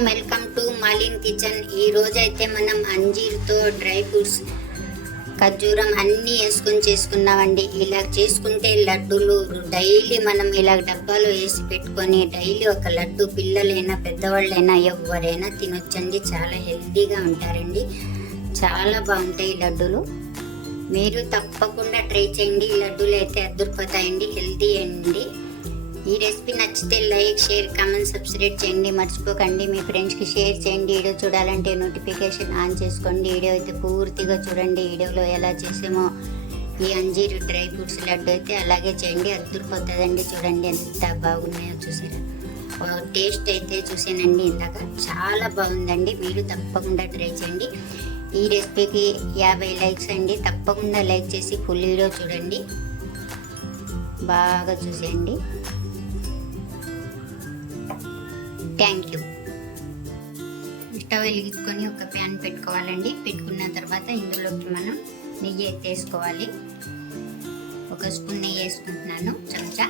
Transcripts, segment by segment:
Welcome to మాలిన్ kitchen ఈ రోజు అయితే మనం అంజీర్తో డ్రై ఫ్రూట్స్ ఖర్జూరం అన్నీ వేసుకొని చేసుకున్నామండి ఇలా చేసుకుంటే లడ్డూలు డైలీ మనం ఇలా డబ్బాలో వేసి పెట్టుకొని డైలీ ఒక లడ్డు పిల్లలైనా పెద్దవాళ్ళైనా ఎవరైనా తినొచ్చండి. చాలా హెల్తీగా ఉంటారండి. చాలా బాగుంటాయి లడ్డూలు. మీరు తప్పకుండా ట్రై చేయండి. ఈ లడ్డూలు అయితే అద్దరిపోతాయండి. హెల్తీ అండి. ఈ రెసిపీ నచ్చితే లైక్ షేర్ కామెంట్ సబ్స్క్రైబ్ చేయండి. మర్చిపోకండి. మీ ఫ్రెండ్స్కి షేర్ చేయండి. వీడియో చూడాలంటే నోటిఫికేషన్ ఆన్ చేసుకోండి. వీడియో అయితే పూర్తిగా చూడండి. వీడియోలో ఎలా చేసామో ఈ అంజీరు డ్రై ఫ్రూట్స్ లడ్డు అయితే అలాగే చేయండి. అద్దరిపోతుందండి. చూడండి ఎంత బాగున్నాయో చూసారా. టేస్ట్ అయితే చూసానండి ఇందాక. చాలా బాగుందండి. మీరు తప్పకుండా ట్రై చేయండి. ఈ రెసిపీకి యాభై లైక్స్ అండి. తప్పకుండా లైక్ చేసి ఫుల్ వీడియో చూడండి. బాగా చూసేయండి. థ్యాంక్ యూ స్టవ్ వెలిగించుకొని ఒక ప్యాన్ పెట్టుకోవాలండి. పెట్టుకున్న తర్వాత ఇందులోకి మనం నెయ్యి అయితే వేసుకోవాలి. ఒక స్పూన్ నెయ్యి వేసుకుంటున్నాను. చెంచా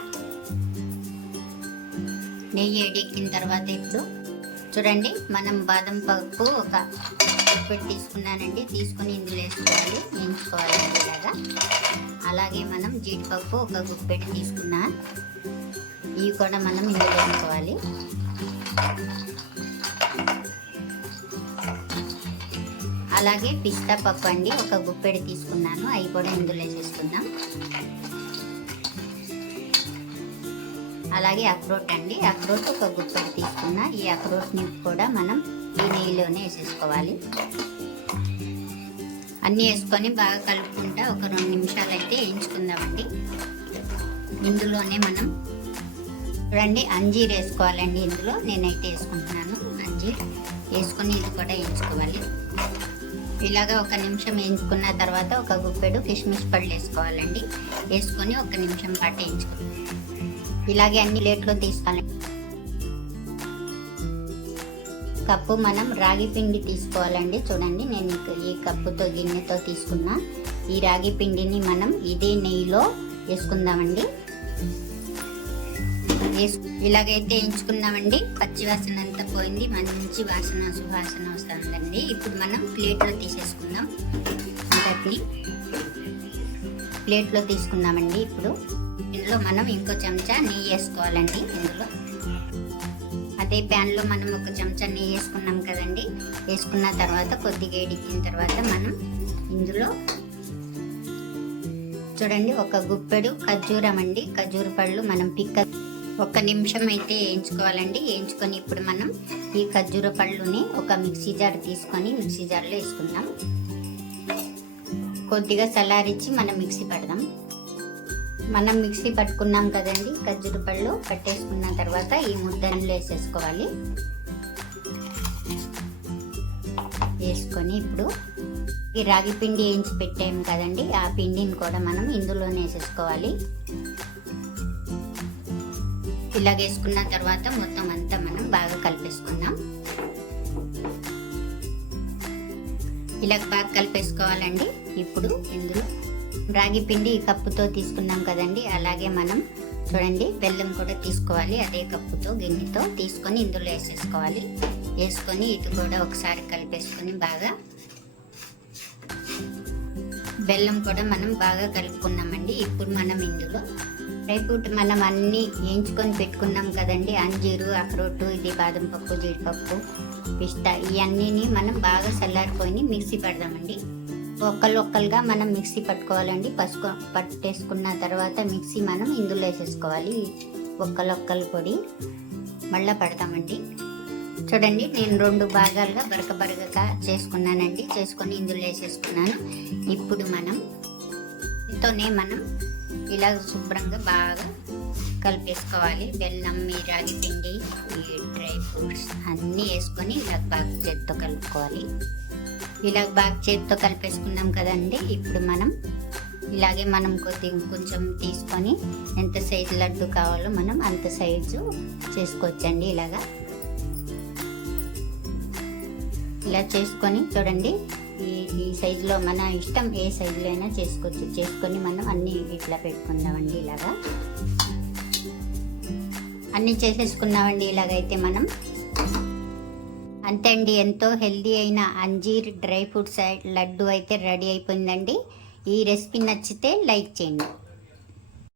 నెయ్యి ఎడెక్కిన తర్వాత ఇప్పుడు చూడండి మనం బాదం పప్పు ఒక పెట్టి తీసుకున్నానండి. తీసుకొని ఇందులో వేసుకోవాలి. వేయించుకోవాలి ఇలాగా అలాగే మనం జీడిపప్పు ఒక గుప్పెడు తీసుకున్నా. ఇవి కూడా మనం ఇందులో వేసుకోవాలి. అలాగే పిస్తా పప్పు అండి. ఒక గుప్పెడు తీసుకున్నాను. అవి కూడా ఇందులో వేసేసుకుందాం అలాగే అక్రోట్ అండి. అక్రోట్ ఒక గుప్పెడు తీసుకున్నా. ఈ అక్రోట్ని కూడా మనం ఈ నెయ్యిలోనే వేసేసుకోవాలి. అన్నీ వేసుకొని బాగా కలుపుకుంటా ఒక రెండు నిమిషాలు అయితే వేయించుకుందామండి. ఇందులోనే మనం చూడండి అంజీర్ వేసుకోవాలండి ఇందులో. నేనైతే వేసుకుంటున్నాను. అంజీర్ వేసుకొని ఇది కూడా వేయించుకోవాలి. ఇలాగా ఒక నిమిషం వేయించుకున్న తర్వాత ఒక గుప్పెడు కిస్మిస్ పళ్ళు వేసుకోవాలండి. వేసుకొని ఒక నిమిషం పాటు వేయించుకోవాలి. ఇలాగే అన్ని ప్లేట్లో తీసుకోవాలండి కప్పు మనం రాగి పిండి తీసుకోవాలండి. చూడండి నేను ఈ కప్పుతో గిన్నెతో తీసుకున్నా. ఈ రాగి పిండిని మనం ఇదే నెయ్యిలో వేసుకుందామండి. వేసు ఇలాగైతే ఎంచుకున్నామండి పచ్చి వాసన అంతా పోయింది. మంచి వాసన సువాసన వస్తుందండి. ఇప్పుడు మనం ప్లేట్లో తీసేసుకుందాం. అంతటిని ప్లేట్లో తీసుకున్నామండి ఇప్పుడు. ఇందులో మనం ఇంకో చెంచా నెయ్యి వేసుకోవాలండి ఇందులో. అదే ప్యాన్లో మనం ఒక చెంచా నెయ్యి వేసుకున్నాం కదండి. వేసుకున్న తర్వాత కొద్దిగా ఎడికిన తర్వాత మనం ఇందులో చూడండి ఒక గుప్పెడు ఖర్జూరం అండి. ఖర్జూర పళ్ళు మనం పిక్క ఒక నిమిషం అయితే వేయించుకోవాలండి. వేయించుకొని ఇప్పుడు మనం ఈ ఖర్జూర పళ్ళుని ఒక మిక్సీ జార్ తీసుకొని మిక్సీ జార్లో వేసుకుందాం. కొద్దిగా చల్లారించి మనం మిక్సీ పడదాం. మనం మిక్సీ పట్టుకున్నాం కదండి ఖర్జూర పళ్ళు పట్టేసుకున్న తర్వాత ఈ ముద్దలో వేసేసుకోవాలి. వేసుకొని ఇప్పుడు ఈ రాగి పిండి వేయించి పెట్టాము కదండి ఆ పిండిని కూడా మనం ఇందులోనే వేసేసుకోవాలి. ఇలా వేసుకున్న తర్వాత మొత్తం అంతా మనం బాగా కలిపేసుకుందాం. ఇలా బాగా కలిపేసుకోవాలండి. ఇప్పుడు ఇందులో రాగి పిండి ఈ కప్పుతో తీసుకున్నాం కదండి. అలాగే మనం చూడండి బెల్లం కూడా తీసుకోవాలి. అదే కప్పుతో గిన్నెతో తీసుకొని ఇందులో వేసేసుకోవాలి. వేసుకొని ఇది కూడా ఒకసారి కలిపేసుకొని బాగా బెల్లం కూడా మనం బాగా కలుపుకున్నామండి. ఇప్పుడు మనం ఇందులో డ్రై ఫ్రూట్ మనం అన్నీ వేయించుకొని పెట్టుకున్నాం కదండి. అంజీరు అక్రోటు ఇది బాదం పప్పు జీడిపప్పు పిస్తా ఇవన్నీని మనం బాగా చల్లారిపోయి మిక్సీ పడదామండి. ఒక్కళ్ళొక్కలుగా ఒక్కలుగా మనం మిక్సీ పట్టుకోవాలండి. పసుపు పట్టేసుకున్న తర్వాత మిక్సీ మనం ఇందులో వేసేసుకోవాలి. ఒక్కలొక్కలు పొడి మళ్ళీ పడతామండి. చూడండి నేను రెండు భాగాలుగా బరక బరకగా చేసుకున్నానండి. చేసుకొని ఇందులో వేసేసుకున్నాను. ఇప్పుడు మనం ఇంతోనే మనం ఇలా శుభ్రంగా బాగా కలిపేసుకోవాలి. బెల్లం ఈ రాగి పిండి ఈ డ్రై ఫ్రూట్స్ అన్నీ వేసుకొని ఇలా బాగా చేత్తో కలుపుకోవాలి. ఇలా బాగా చేత్తో కలిపేసుకున్నాం కదండి. ఇప్పుడు మనం ఇలాగే మనం కొద్ది కొంచెం తీసుకొని ఎంత సైజు లడ్డు కావాలో మనం అంత సైజు చేసుకోవచ్చండి ఇలాగా. ఇలా చేసుకొని చూడండి. ఈ ఈ సైజులో మన ఇష్టం ఏ సైజులో అయినా చేసుకోవచ్చు. చేసుకొని మనం అన్నీ ఇట్లా పెట్టుకుందామండి ఇలాగా. అన్నీ చేసేసుకున్నామండి ఇలాగైతే మనం. అంతే అండి ఎంతో హెల్దీ అయిన అంజీర్ డ్రై ఫ్రూట్స్ లడ్డు అయితే రెడీ అయిపోయిందండి. ఈ రెసిపీ నచ్చితే లైక్ చేయండి.